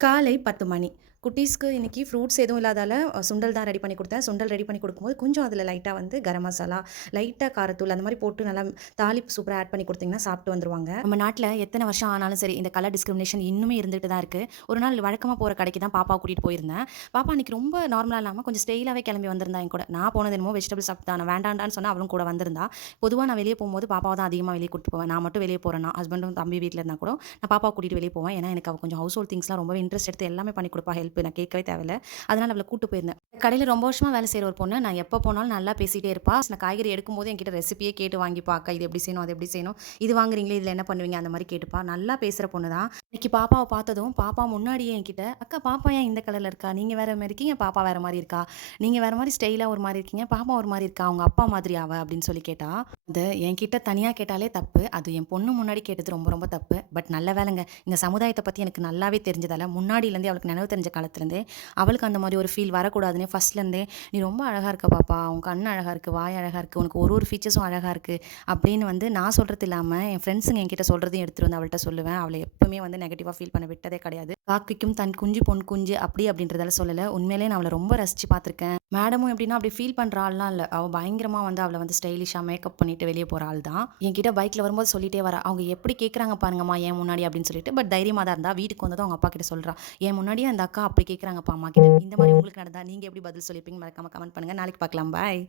காலை 10 மணி. குட்டீஸ்க்கு இன்னைக்கு ஃப்ரூட்ஸ் எதுவும் இல்லாதால சுண்டல் தான் ரெடி பண்ணி குடுத்தேன். சுண்டல் ரெடி பண்ணி குடுக்கும்போது, கொஞ்சம் அதில லைட்டா வந்து கரம் மசாலா, லைட்டா காரத்தூள் அந்த மாரி போட்டு நல்லா தாளிப்பு சூப்பரா ஆட் பண்ணி குடுத்தீங்கன்னா சாப்பிட்டு வந்துருவாங்க. நம்ம நாட்ல எத்தன வருஷம் ஆனாலும் சரி, இந்த கலர் டிஸ்கிரிமினேஷன் இன்னுமே இருந்துட்டு தான் இருக்கு. ஒரு நாள் வழக்கமா போற கடைக்கு தான் பாப்பாவ கூட்டிட்டு போயிருந்தேன். பாப்பா அன்னைக்கு ரொம்ப நார்மலா இல்லாம கொஞ்சம் ஸ்டைலாவே கிளம்பி வந்திருந்தா என் கூட. நான் போனது என்னமோ வெஜிடபிள் ஷாப் தான். நான் வேண்டான்டான்னு சொன்னா அவளும் கூட வந்திருந்தா. பொதுவா நான் வெளிய போம்போது பாப்பாவ தான் அதிகமா வெளிய கூட்டிட்டு போவேன். நான் மட்டும் வெளிய போறேன்னா, ஹஸ்பண்டும் தம்பி வீட்ல இருந்தா கூட நான் பாப்பாவ கூட்டிட்டு வெளிய போவேன். ஏன்னா, எனக்கு அவ கொஞ்சம் ஹவுஸ் ஹோல்ட் திங்ஸ்லாம் ரொம்பவே இன்ட்ரெஸ்ட் எடுத்து எல்லாமே பண்ணி குடுப்பா. ஹெல்ப் நான் கேட்கவே தேவையில்ல. அதனால அவள கூட்டு போயிருந்தேன். கடையில ரொம்ப வருஷமா வேலை செய்ற ஒரு பொண்ணு. நான் எப்ப போனாலும் நல்லா பேசிட்டே இருப்பா. நான் காய்கறி எடுக்கும்போது என்கிட்ட ரெசிபியே கேட்டு வாங்கிப்பா. அக்கா இது எப்படி செய்யணும்? அது எப்படி செய்யணும்? இது வாங்குறீங்களே, இதுல என்ன பண்ணுவீங்க? அந்த மாரி கேட்டுப்பா. நல்லா பேசுற பொண்ணு தான். இன்னைக்கு பாப்பாவ பார்த்ததும், பாப்பா முன்னாடியே என்கிட்ட, "அக்கா பாப்பா ஏன் இந்த கலர்ல இருக்கா? நீங்க வேற மாரி இருக்கீங்க, பாப்பா வேற மாரி இருக்கா. நீங்க வேற மாரி ஸ்டைலா ஒரு மாரி இருக்கீங்க, பாப்பா ஒரு மாரி இருக்கா. உங்க அப்பா மாதிரியா அவ?" அப்படின்னு சொல்லி கேட்டா. அது என்கிட்ட தனியா கேட்டாலே தப்பு. அது என் பொண்ணு முன்னாடி கேட்டது ரொம்ப ரொம்ப தப்பு. பட் நல்ல வேளைங்க. இந்த சமுதாயத்த பத்தி எனக்கு நல்லாவே தெரிஞ்சதால, முன்னாடிலேருந்தே அவளுக்கு நினைவு தெரிஞ்ச காலத்துலேருந்தே, அவளுக்கு அந்த மாரி ஒரு ஃபீல் வரக்கூடாதுன்னே ஃபர்ஸ்ட்லேருந்தே, "நீ ரொம்ப அழகா இருக்க பாப்பா. உன் கண் அழகா இருக்கு, வாய் அழகா இருக்கு. உனக்கு ஒரு ஒரு ஃபீச்சர்ஸும் அழகா இருக்கு." அப்படின்னு வந்து நான் சொல்றது இல்லாம, என் ஃப்ரெண்ட்ஸுங்க என்கிட்ட சொல்றதையும் எடுத்துட்டு வந்து அவள்ட்ட சொல்லுவேன். அவள எப்பவுமே வந்து நெகட்டிவா ஃபீல் பண்ண விட்டதே கிடையாது. "காக்கைக்கும் தன் குஞ்சு பொன் குஞ்சு" அப்படி அப்படின்றதால சொல்லல. உண்மையிலேயே நான் அவள ரொம்ப ரசிச்சு பார்த்துருக்கேன். மேடமும் எப்படின்னா, அப்படி ஃபீல் பண்ற ஆள்லாம் இல்ல. அவ பயங்கரமா வந்து அவள வந்து ஸ்டைலிஷா மேக்கப் பண்ணிட்டு வெளிய போற ஆள் தான். என்கிட்ட பைக்ல வரும்போது சொல்லிட்டே வரா. "அவங்க எப்படி கேட்கறாங்க பாருங்கம்மா என் முன்னாடி" அப்படின்னு சொல்லிட்டு. பட் தைரியமா தான் இருந்தா. வீட்டுக்கு வந்ததும் அவங்க அப்பா கிட்ட சொல்றா. "என் முன்னாடியே அந்த அக்கா அப்படி கேட்கறாங்கப்பா அம்மா கிட்ட." இந்த மாரி உங்களுக்கு நடந்தா நீங்க எப்படி பதில் சொல்லியிருப்பீங்கன்னு மறக்காம கமெண்ட் பண்ணுங்க. நாளைக்கு பார்க்கலாம். பாய்.